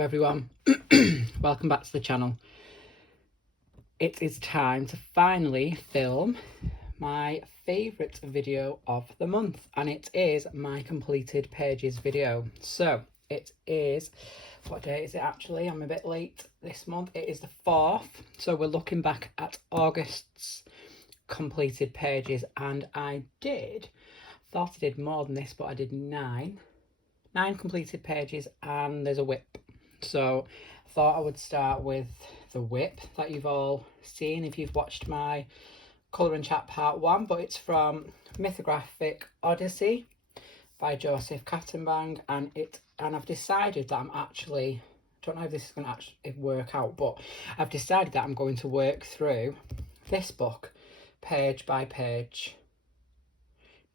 Hello everyone, welcome back to the channel. It is time to finally film my favourite video of the month, and it is my completed pages video. So it is, what day is it actually? I'm a bit late this month. It is the 4th, so we're looking back at August's completed pages, and I thought I did more than this, but I did nine completed pages, and there's a whip. So I thought I would start with the whip that you've all seen if you've watched my colour and chat part 1, but it's from Mythographic Odyssey by Joseph Kattenbang, and I've decided that I'm actually, I don't know if this is going to actually work out, but I've decided that I'm going to work through this book page by page.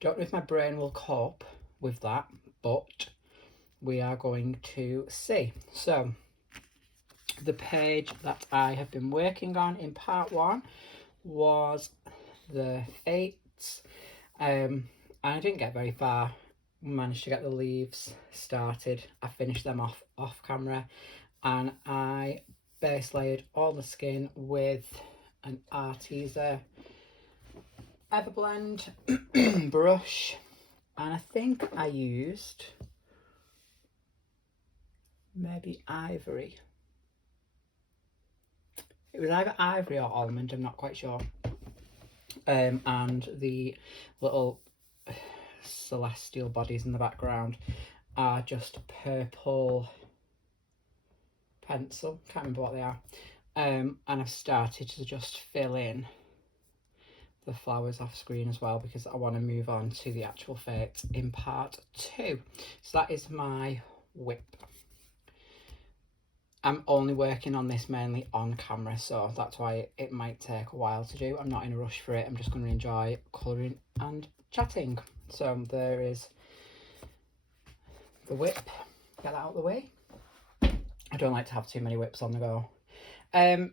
Don't know if my brain will cope with that, but we are going to see. So the page that I have been working on in part 1 was the Fates. I didn't get very far. Managed to get the leaves started. I finished them off camera, and I base layered all the skin with an Arteza Everblend brush, and I think I used maybe ivory. It was either ivory or almond, I'm not quite sure. And the little celestial bodies in the background are just purple pencil, can't remember what they are. And I've started to just fill in the flowers off screen as well, because I want to move on to the actual Fates in part 2. So that is my whip. I'm only working on this mainly on camera, so that's why it might take a while to do. I'm not in a rush for it. I'm just going to enjoy colouring and chatting. So there is the whip. Get that out of the way. I don't like to have too many whips on the go.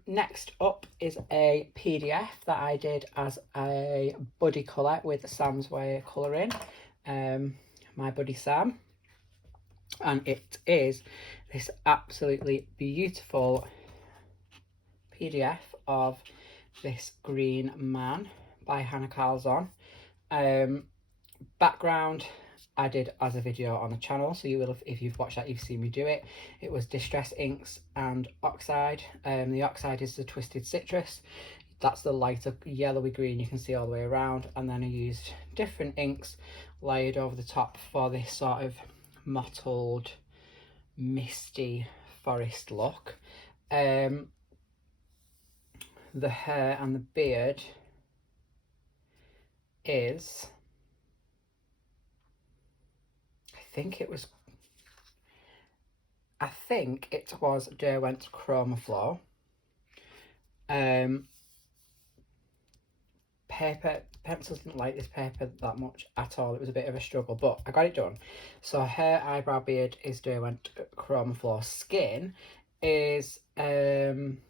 Next up is a PDF that I did as a buddy colour with Sam's Way Colouring. My buddy Sam. And it is this absolutely beautiful PDF of this green man by Hannah Carlzon. Background I did as a video on the channel, so you will, if you've watched that, you've seen me do it. It was Distress Inks and Oxide. The Oxide is the Twisted Citrus. That's the lighter yellowy green you can see all the way around. And then I used different inks layered over the top for this sort of mottled, misty forest look. The hair and the beard is, I think it was Derwent Chroma Flow. Pencils didn't like this paper that much at all. It was a bit of a struggle, but I got it done. So hair, eyebrow, beard is Derwent Chroma Flow. Skin is I'm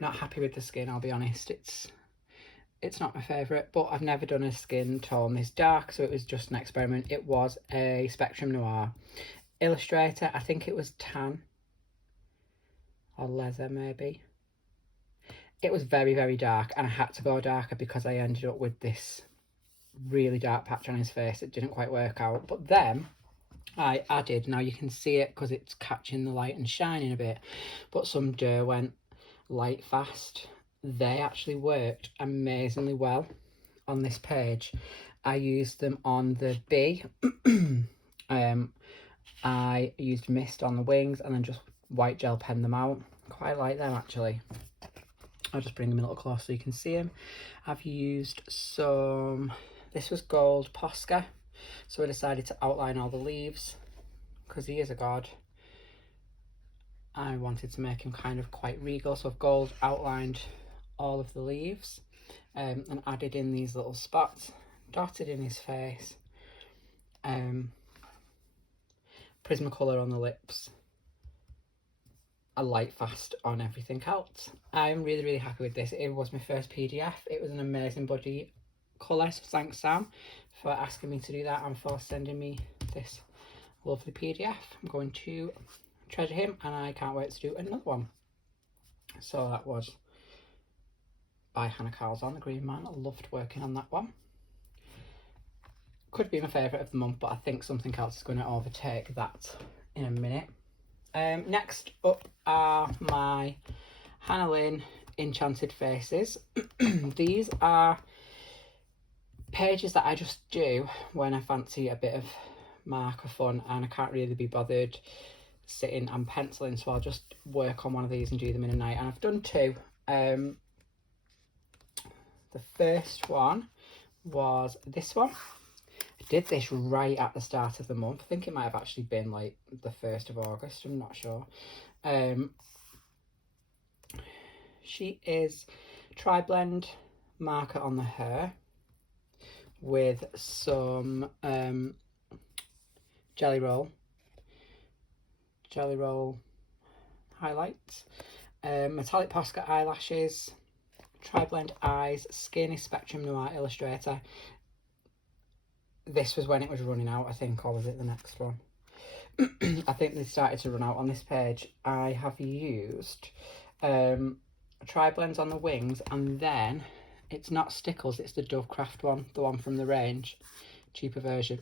not happy with the skin, I'll be honest. It's not my favourite, but I've never done a skin tone this dark, so it was just an experiment. It was a Spectrum Noir Illustrator. I think it was tan or leather maybe. It was very, very dark, and I had to go darker because I ended up with this really dark patch on his face. It didn't quite work out. But then I added, now you can see it because it's catching the light and shining a bit, but some Derwent Light Fast. They actually worked amazingly well on this page. I used them on the bee. I used mist on the wings and then just white gel pen them out. Quite like them actually. I'll just bring them a little closer so you can see them. I've used some, this was gold Posca, so I decided to outline all the leaves because he is a god. I wanted to make him kind of quite regal, so I've gold outlined all of the leaves and added in these little spots, dotted in his face, Prismacolor on the lips, a light fast on everything else. I'm really, really happy with this. It was my first PDF. It was an amazing buddy colour, so thanks Sam for asking me to do that and for sending me this lovely PDF. I'm going to treasure him, and I can't wait to do another one. So that was by Hannah Calzon, the Green Man. I loved working on that one. Could be my favourite of the month, but I think something else is going to overtake that in a minute. Next up are my Hannah Lynn Enchanted Faces. These are pages that I just do when I fancy a bit of marker fun and I can't really be bothered sitting and penciling, so I'll just work on one of these and do them in a night. And I've done two. The first one was this one. I did this right at the start of the month. I think it might have actually been like the 1st of August, I'm not sure. She is tri-blend marker on the hair with some jelly roll highlights, metallic Posca eyelashes, tri-blend eyes, Skinny Spectrum Noir Illustrator. This was when it was running out, I think, or was it the next one? I think they started to run out on this page. I have used tri-blends on the wings, and then it's not Stickles, it's the Dovecraft one, the one from the range, cheaper version.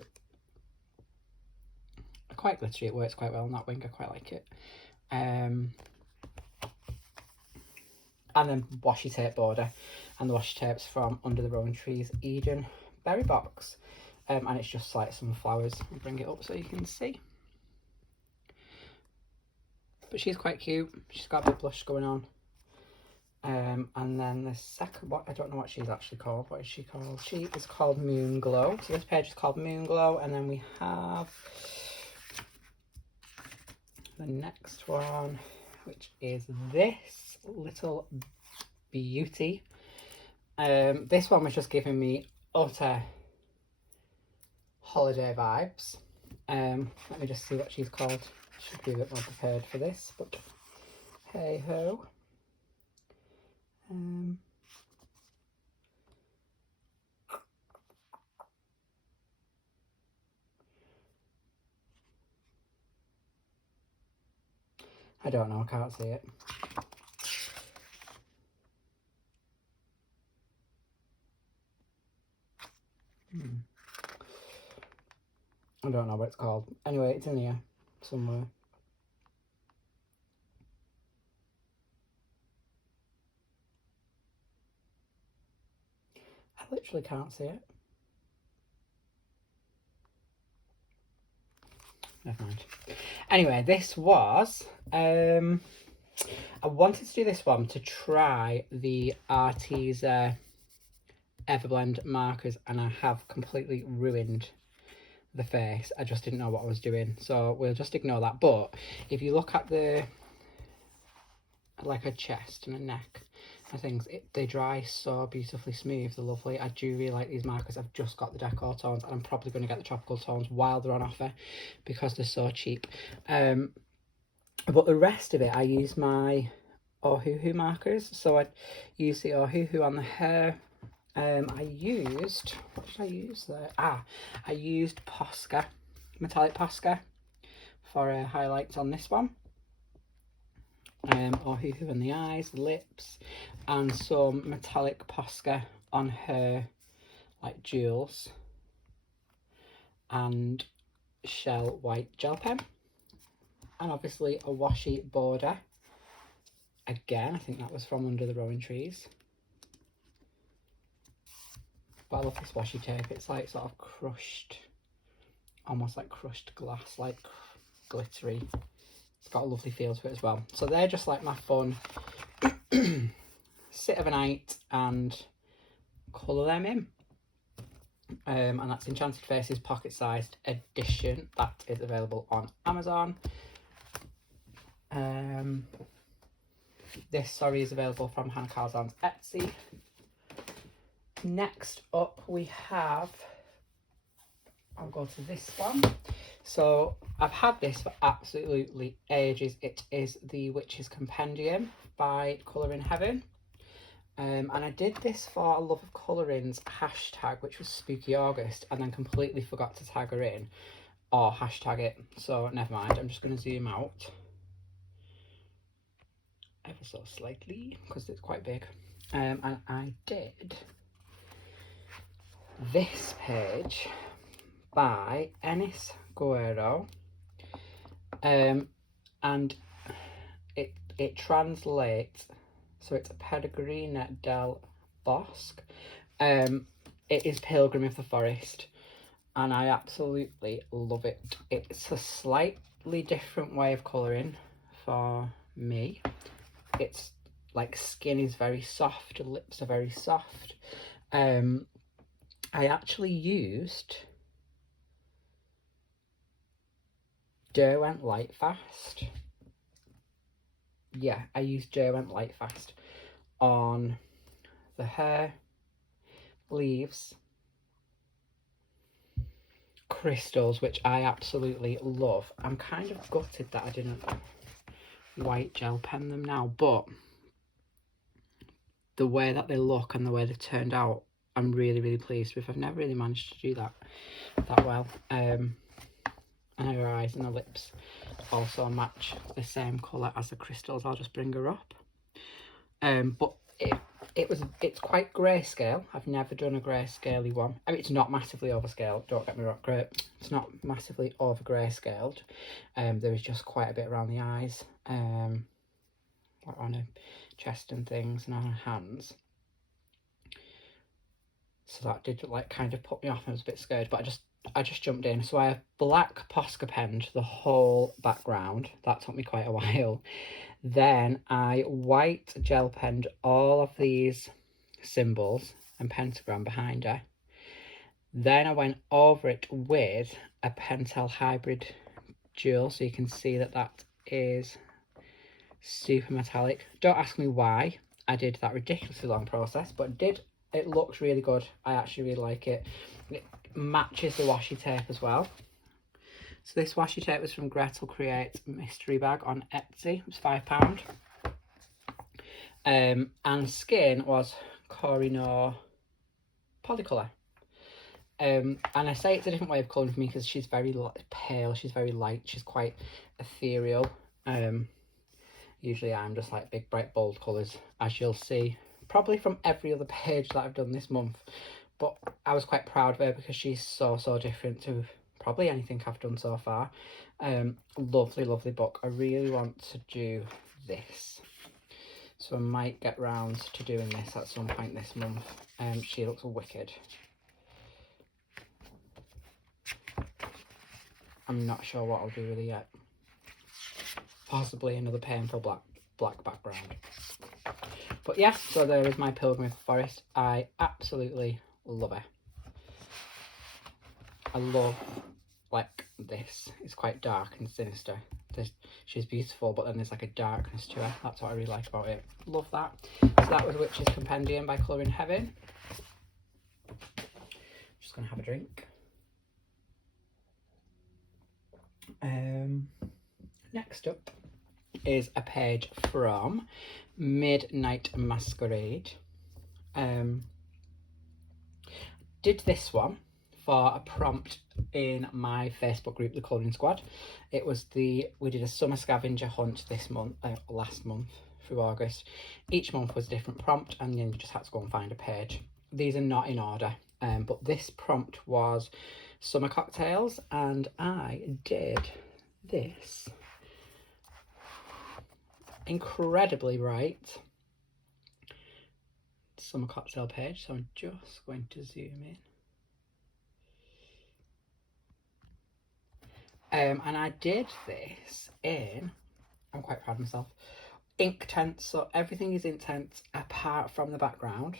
Quite glittery, it works quite well on that wing, I quite like it. And then washi tape border, and the washi tape's from Under the Rowan Trees Eden Berry Box, and it's just like some flowers. I'll bring it up so you can see. But she's quite cute, she's got a bit of blush going on. And then the second one, I don't know what she's actually called. What is she called? She is called Moon Glow. So this page is called Moon Glow, and then we have the next one, which is this little beauty. This one was just giving me utter holiday vibes. Let me just see what she's called. Should be a bit more prepared for this, but hey ho. I don't know, I can't see it. I don't know what it's called. Anyway, it's in here somewhere. I literally can't see it. Never mind. Anyway, this was I wanted to do this one to try the Arteza Everblend markers, and I have completely ruined the face. I just didn't know what I was doing, so we'll just ignore that. But if you look at the like a chest and a neck and things, they dry so beautifully smooth. They're lovely. I do really like these markers. I've just got the decor tones, and I'm probably going to get the tropical tones while they're on offer because they're so cheap. But the rest of it, I use my Ohuhu markers. So I use the Ohuhu on the hair. I used, what did I use there? I used Posca, metallic Posca for highlights on this one. Ohuhu on the eyes, lips, and some metallic Posca on her, like jewels, and shell white gel pen, and obviously a washi border. Again, I think that was from Under the Rowan Trees. But I love this washi tape. It's like sort of crushed, almost like crushed glass, like glittery. It's got a lovely feel to it as well. So they're just like my fun sit of a night and colour them in. And that's Enchanted Faces pocket sized edition. That is available on Amazon. This, sorry, is available from Hannah Calzon's Etsy. Next up we have, I'll go to this one. So I've had this for absolutely ages. It is the Witch's Compendium by Colour in Heaven. And I did this for a Love of Coloring's hashtag, which was Spooky August, and then completely forgot to tag her in or hashtag it. So never mind, I'm just going to zoom out. ever so slightly because it's quite big. And I did this page by Ennis Guerrero, and it translates, so it's Peregrina del Bosque. It is Pilgrim of the Forest, and I absolutely love it. It's a slightly different way of colouring for me. It's like skin is very soft, lips are very soft. I actually used Derwent Lightfast. Yeah, I used Derwent Lightfast on the hair, leaves, crystals, which I absolutely love. I'm kind of gutted that I didn't white gel pen them now, but the way that they look and the way they've turned out, I'm really pleased with. I've never really managed to do that well. And her eyes and her lips also match the same colour as the crystals. I'll just bring her up. But it's quite grayscale. I've never done a grayscale-y one. I mean, it's not massively overscaled, don't get me wrong, great. It's not massively over grayscaled. There is just quite a bit around the eyes, like on her chest and things, and on her hands. So that did like kind of put me off. I was a bit scared, but I just jumped in. So I have black Posca penned the whole background. That took me quite a while. Then I white gel penned all of these symbols and pentagram behind her. Then I went over it with a Pentel Hybrid Jewel, so you can see that that is super metallic. Don't ask me why I did that ridiculously long process, but it looks really good. I actually really like it. It matches the washi tape as well. So this washi tape was from Gretel Creates Mystery Bag on Etsy. It was £5. And skin was Corino Polycolour. And I say it's a different way of colouring for me because she's very pale, she's very light, she's quite ethereal. Usually I'm just like big, bright, bold colours, as you'll see probably from every other page that I've done this month. But I was quite proud of her because she's so different to probably anything I've done so far. Lovely book. I really want to do this, so I might get round to doing this at some point this month. She looks wicked. I'm not sure what I'll do with it yet. Possibly another painful black background. But yeah, so there is my Pilgrim of the Forest. I absolutely love her. I love like this. It's quite dark and sinister. She's beautiful, but then there's like a darkness to her. That's what I really like about it. Love that. So that was Witch's Compendium by Colouring Heaven. Just gonna have a drink. Next up is a page from Midnight Masquerade. Did this one for a prompt in my Facebook group, the Colouring Squad. It was we did a summer scavenger hunt this month, last month through August. Each month was a different prompt, and then you just had to go and find a page. These are not in order, but this prompt was summer cocktails, and I did this incredibly bright summer cocktail page. So I'm just going to zoom in. And I did this in, I'm quite proud of myself, Inktense. So everything is Inktense apart from the background.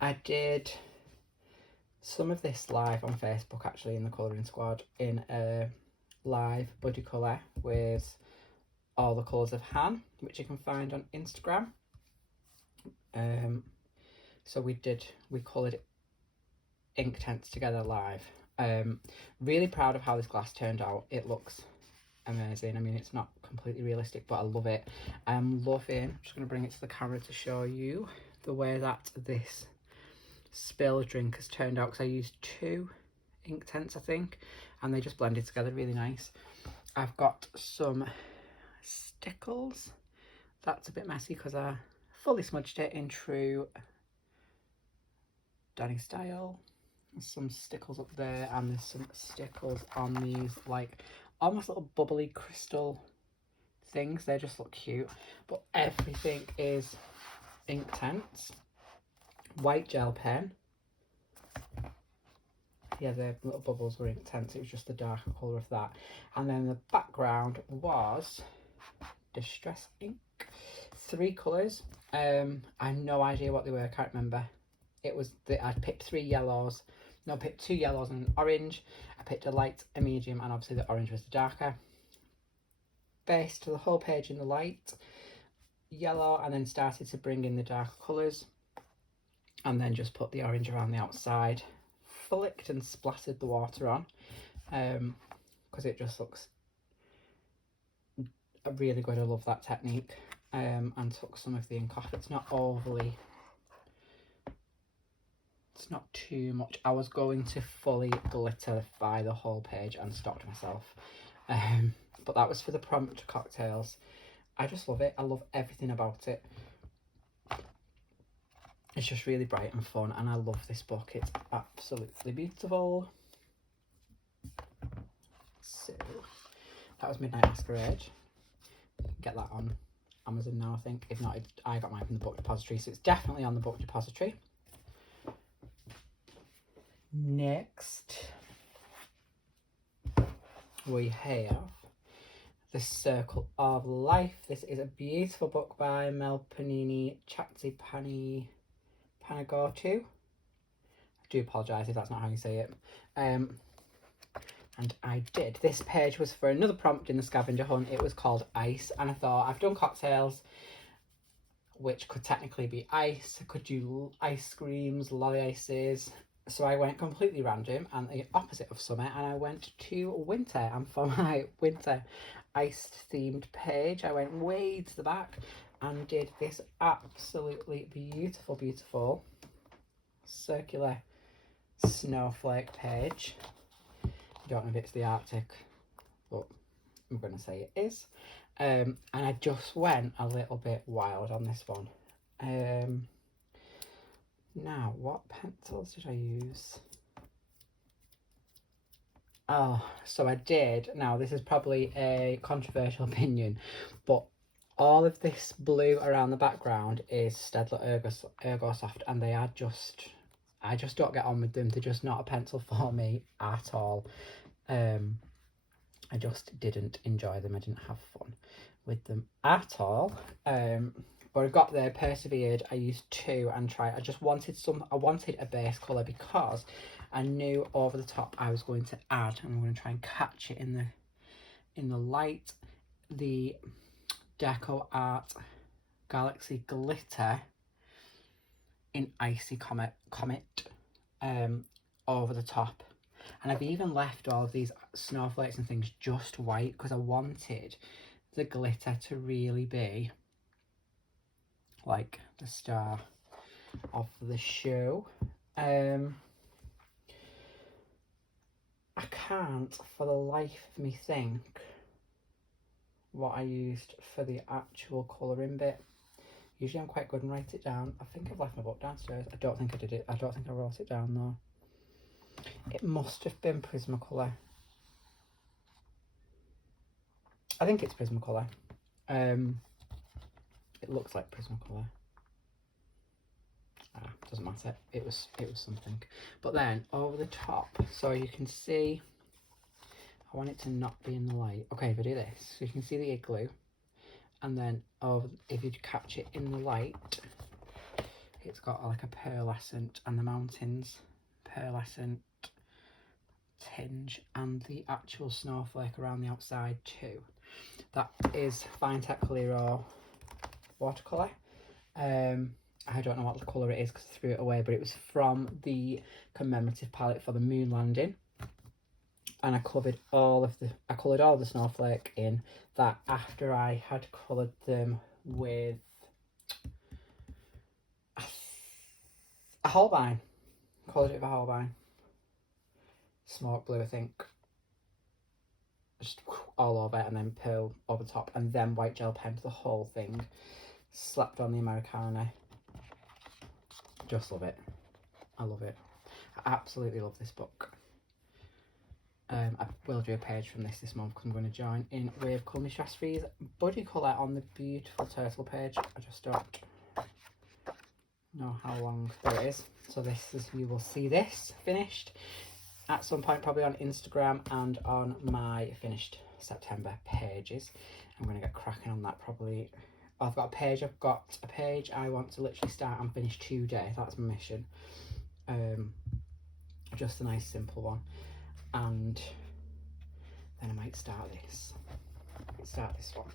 I did some of this live on Facebook, actually, in the Colouring Squad, in a live buddy colour with all the colours of Han, which you can find on Instagram. So we coloured Inktense together live. Really proud of how this glass turned out. It looks amazing. I mean, it's not completely realistic, but I love it. I'm loving, just going to bring it to the camera to show you the way that this spill drink has turned out, because I used 2 Inktense, I think, and they just blended together really nice. I've got some stickles that's a bit messy because I fully smudged it in true Danny style. There's some stickles up there, and there's some stickles on these like almost little bubbly crystal things. They just look cute, but everything is Inktense. White gel pen. Yeah, the little bubbles were Inktense. It was just the darker colour of that. And then the background was Distress ink. 3 colours. I have no idea what they were. I can't remember. It was I picked 3 yellows. No, I picked 2 yellows and an orange. I picked a light, a medium, and obviously the orange was the darker. Based the whole page in the light yellow, and then started to bring in the darker colours, and then just put the orange around the outside. Flicked and splattered the water on, because it just looks really good. I love that technique. And took some of the ink off. It's not too much. I was going to fully glitterify the whole page and stopped myself. But that was for the prompt cocktails. I just love it. I love everything about it. It's just really bright and fun, and I love this book. It's absolutely beautiful. So that was Midnight Masquerade. Get that on Amazon now, I think. If not, I got mine from the book depository, so it's definitely on the book depository. Next, we have The Circle of Life. This is a beautiful book by Mel Panini Panagortu. I do apologise if that's not how you say it. And I did. This page was for another prompt in the Scavenger Hunt. It was called Ice, and I thought, I've done cocktails, which could technically be ice. I could do ice creams, lolly ices. So I went completely random and the opposite of summer, and I went to winter. And for my winter iced themed page, I went way to the back and did this absolutely beautiful circular snowflake page. I don't know if it's the Arctic, but I'm going to say it is. And I just went a little bit wild on this one. Now, what pencils did I use? Oh, so I did. Now, this is probably a controversial opinion, but all of this blue around the background is Staedtler Ergosoft, and they are just... I just don't get on with them. They're just not a pencil for me at all. I just didn't enjoy them. I didn't have fun with them at all. But I got there, persevered. I used 2 and tried. I wanted a base colour because I knew over the top I was going to add, and I'm going to try and catch it in the light, the Deco Art Galaxy Glitter in Icy Comet over the top. And I've even left all of these snowflakes and things just white because I wanted the glitter to really be like the star of the show. I can't for the life of me think what I used for the actual colouring bit. Usually I'm quite good and write it down. I think I've left my book downstairs. I don't think I did it. I don't think I wrote it down though. It must have been Prismacolor. I think it's Prismacolor. It looks like Prismacolor. Doesn't matter. It was something. But then over the top, so you can see, I want it to not be in the light. Okay, if I do this, so you can see the igloo, and then if you catch it in the light, it's got like a pearlescent, and the mountains pearlescent tinge, and the actual snowflake around the outside too. That is Fine Technicolor watercolour. I don't know what the colour it is because I threw it away, but it was from the commemorative palette for the moon landing, and I coloured all the snowflake in that after I had coloured them with a Holbein. Coloured it with a Holbein. Smoke blue, I think. just all over, and then pearl over the top, and then white gel pen to the whole thing. Slapped on the Americana. Just love it. I love it. I absolutely love this book. I will do a page from this month because I'm going to join in with Colour Me Stress Free's Buddy Colour on the beautiful turtle page. I just don't know how long there it is. So this is, you will see this finished at some point, probably on Instagram and on my finished September pages. I'm going to get cracking on that probably. I've got a page I want to literally start and finish today. That's my mission. Just a nice simple one. And then I might start this one.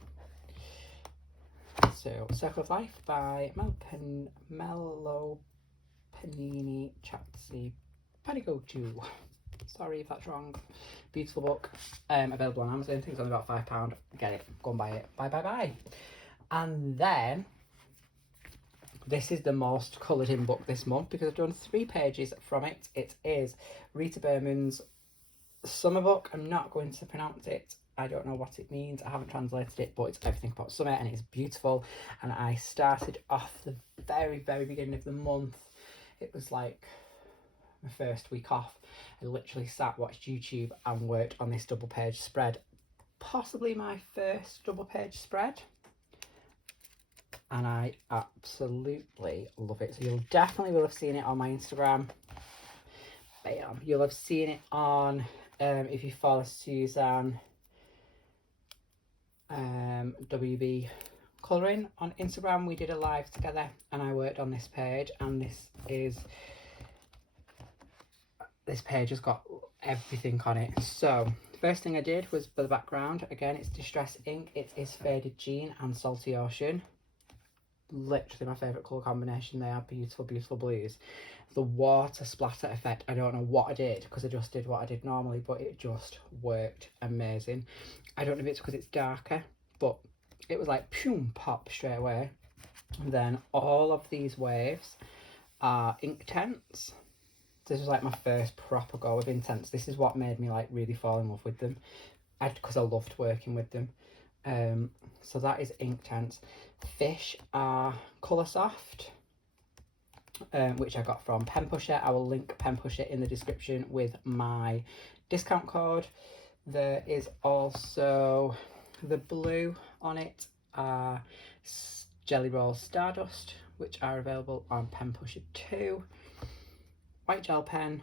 So, Circle of Life by Mello Panini Chatsy Panigochu. Sorry if that's wrong. Beautiful book. Available on Amazon. I think it's only about £5. Get it. Go and buy it. Bye. And then this is the most coloured in book this month because I've done 3 pages from it. It is Rita Berman's summer book. I'm not going to pronounce it. I don't know what it means. I haven't translated it, but it's everything about summer and it's beautiful. And I started off the very beginning of the month. It was like my first week off. I literally sat, watched YouTube and worked on this double page spread. Possibly my first double page spread. And I absolutely love it. So you'll definitely will have seen it on my Instagram. Bam. You'll have seen it on, if you follow Suzanne WB Colouring on Instagram, we did a live together and I worked on this page, and this page has got everything on it. So first thing I did was for the background, again it's Distress ink, it is Faded Jean and Salty Ocean. Literally my favourite colour combination. They are beautiful blues. The water splatter effect, I don't know what I did because I just did what I did normally, but it just worked amazing. I don't know if it's because it's darker, but it was like boom, pop straight away. And then all of these waves are Inktense. This was like my first proper go with Inktense. This is what made me like really fall in love with them, because I loved working with them. So that is Inktense. Fish are Colour Soft, which I got from Pen Pusher. I will link Pen Pusher in the description with my discount code. There is also the blue on it, Jelly Roll Stardust, which are available on Pen Pusher too. White gel pen,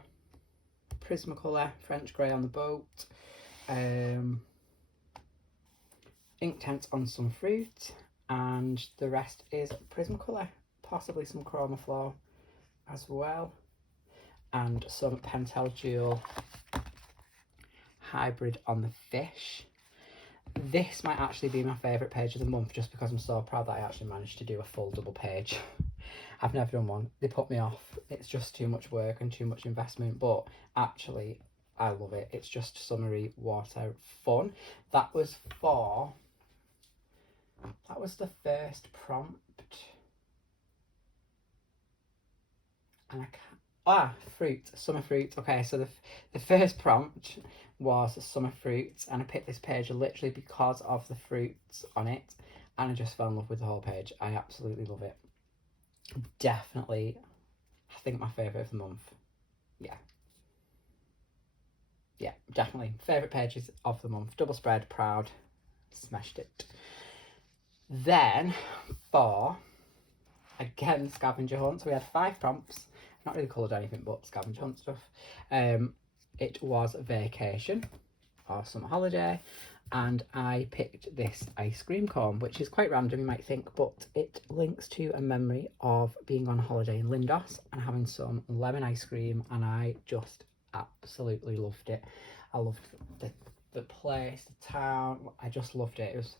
Prismacolor, French grey on the boat, Inktense on some fruit, and the rest is Prismacolor, possibly some Chromaflow as well, and some Pentel Jewel hybrid on the fish. This might actually be my favourite page of the month just because I'm so proud that I actually managed to do a full double page. I've never done one. They put me off. It's just too much work and too much investment, but actually I love it. It's just summery water fun. That was the first prompt. And fruit, summer fruit. Okay, so the first prompt was summer fruits, and I picked this page literally because of the fruits on it, and I just fell in love with the whole page. I absolutely love it. Definitely, I think my favourite of the month. Yeah, definitely. Favourite pages of the month. Double spread, proud, smashed it. Then, again, Scavenger Hunt. So we had 5 prompts. Not really coloured anything but Scavenger Hunt stuff. It was vacation or summer holiday, and I picked this ice cream cone, which is quite random, you might think, but it links to a memory of being on holiday in Lindos and having some lemon ice cream, and I just absolutely loved it. I loved the place, the town. I just loved it. It was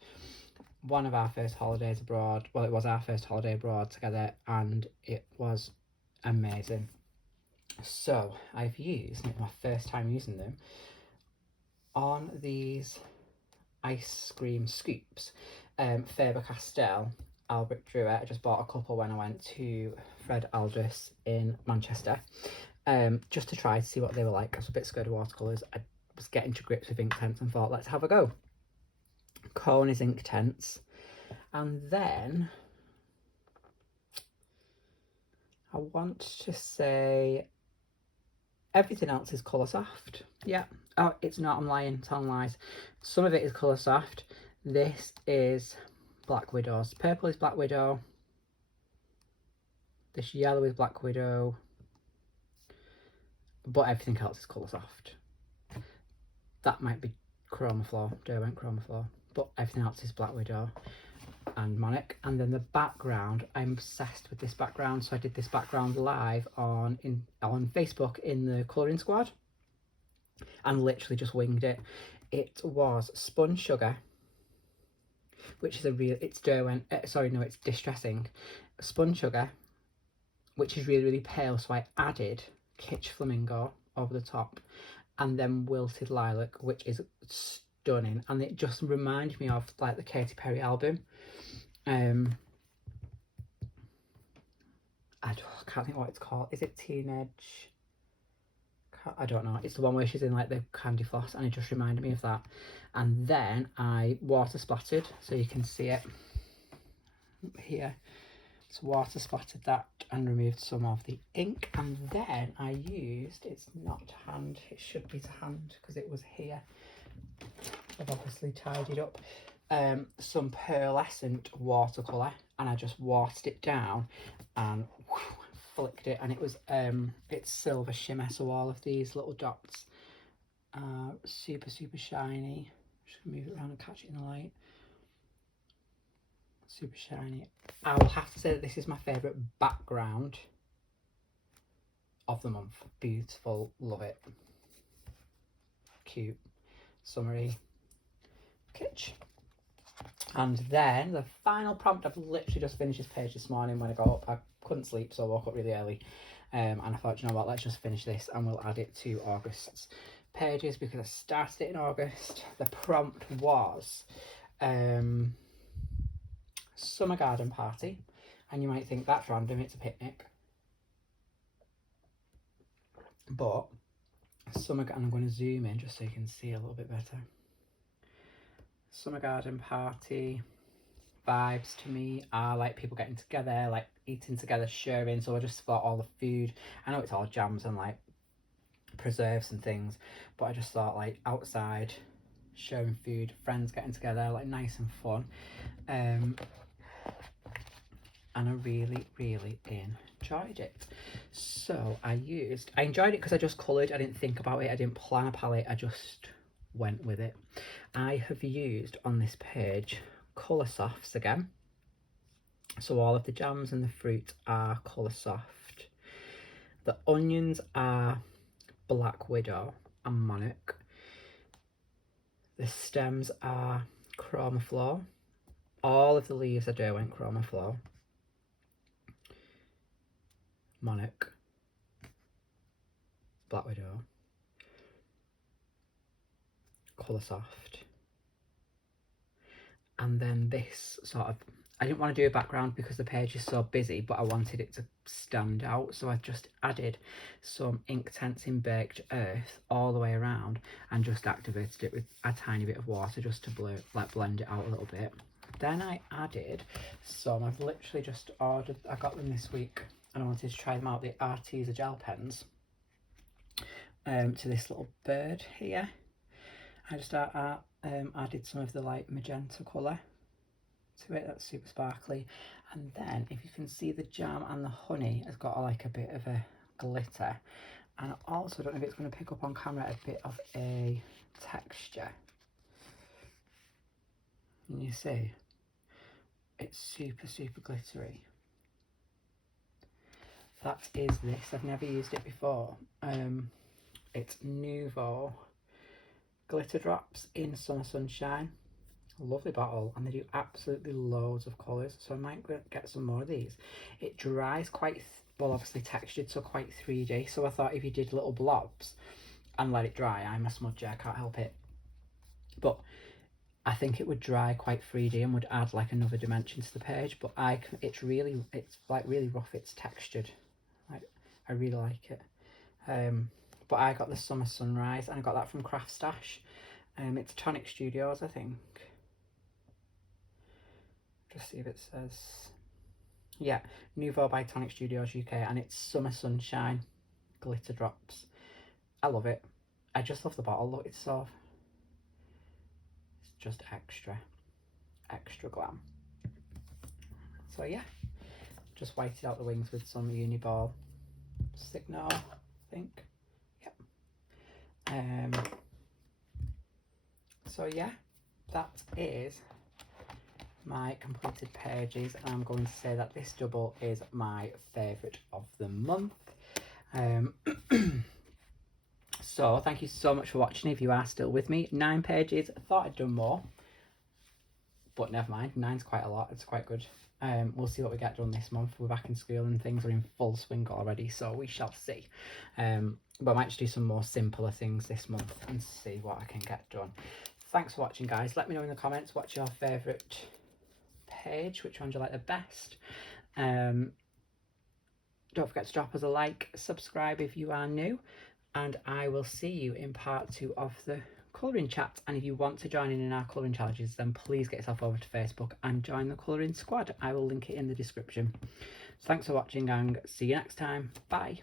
one of our first holidays abroad. Well, it was our first holiday abroad together, and it was amazing. So I've used, it's my first time using them, on these ice cream scoops, Faber-Castell Albert Drewer. I just bought a couple when I went to Fred Aldris in Manchester, just to try to see what they were like. I was a bit scared of watercolours. I was getting to grips with Inktense and thought, let's have a go. Cone is Inktense. And then I want to say everything else is Colour Soft. Yeah. Oh, it's not. I'm lying. Telling lies. Some of it is Colour Soft. This is Black Widow's. Purple is Black Widow. This yellow is Black Widow. But everything else is Colour Soft. That might be Chromaflow. Derwent Chromaflow. But everything else is Black Widow and Monarch. And then the background, I'm obsessed with this background, so I did this background live on Facebook in the colouring squad and literally just winged it. It was Spun Sugar, which is it's Derwent, it's Distressing. Spun Sugar, which is really, really pale, so I added Kitsch Flamingo over the top, and then Wilted Lilac, which is stunning, and it just reminded me of like the Katy Perry album. I can't think what it's called. Is it Teenage? I don't know. It's the one where she's in like the candy floss, and it just reminded me of that. And then I water splattered, so you can see it here. So water splattered that and removed some of the ink, and then I used, it's not to hand, it should be to hand because it was here. I've obviously tidied up. Some pearlescent watercolour, and I just watered it down and flicked it, and it was it's silver shimmer, so all of these little dots are super shiny. Just gonna move it around and catch it in the light. Super shiny. I will have to say that this is my favourite background of the month. Beautiful, love it. Cute, summery, kitsch. And then the final prompt, I've literally just finished this page this morning when I got up. I couldn't sleep, so I woke up really early. And I thought, you know what, let's just finish this and we'll add it to August's pages because I started it in August. The prompt was summer garden party. And you might think that's random, it's a picnic. But summer, and I'm going to zoom in just so you can see a little bit better. Summer garden party vibes to me are like people getting together, like eating together, sharing. So I just thought all the food, I know it's all jams and like preserves and things, but I just thought like outside sharing food, friends getting together, like nice and fun. And I really enjoyed it. So I enjoyed it because I just coloured. I didn't think about it, I didn't plan a palette, I just went with it. I have used on this page Colour Softs again, so all of the jams and the fruit are Colour Soft. The onions are Black Widow and Monarch. The stems are Chromaflow. All of the leaves are Derwent Chromaflow. Monarch, Black Widow, Colour Soft. And then this sort of, I didn't want to do a background because the page is so busy, but I wanted it to stand out, so I just added some Inktense in Baked Earth all the way around and just activated it with a tiny bit of water just to blend it out a little bit. Then I added some, I've literally just ordered, I got them this week and I wanted to try them out, the Arteza gel pens, to this little bird here. I just added some of the light magenta colour to it, that's super sparkly. And then if you can see, the jam and the honey has got like a bit of a glitter, and I also don't know if it's going to pick up on camera, a bit of a texture. And you see it's super glittery. That is this. I've never used it before. It's Nouveau Glitter Drops in Summer Sunshine. Lovely bottle, and they do absolutely loads of colours, so I might get some more of these. It dries quite well, obviously textured, so quite 3D, so I thought if you did little blobs and let it dry, I'm a smudger, I can't help it, but I think it would dry quite 3D and would add like another dimension to the page. But it's like really rough, it's textured, like I really like it. but I got the Summer Sunrise, and I got that from Craft Stash. It's Tonic Studios, I think. Just see if it says, yeah, Nouveau by Tonic Studios UK, and it's Summer Sunshine glitter drops. I love it. I just love the bottle. Look, it's just extra glam. So yeah, just whited out the wings with some Uniball Signal, I think. Yep. So yeah, that is my completed pages, and I'm going to say that this double is my favourite of the month. So thank you so much for watching. If you are still with me, 9 pages. I thought I'd done more, but never mind. 9's quite a lot. It's quite good. We'll see what we get done this month. We're back in school and things are in full swing already, so we shall see. But I might just do some more simpler things this month and see what I can get done. Thanks for watching, guys. Let me know in the comments what's your favourite page, which one do you like the best. Don't forget to drop us a like, subscribe if you are new, and I will see you in part 2 of the colouring chat. And if you want to join in our colouring challenges, then please get yourself over to Facebook and join the colouring squad. I will link it in the description. Thanks for watching, gang. See you next time. Bye.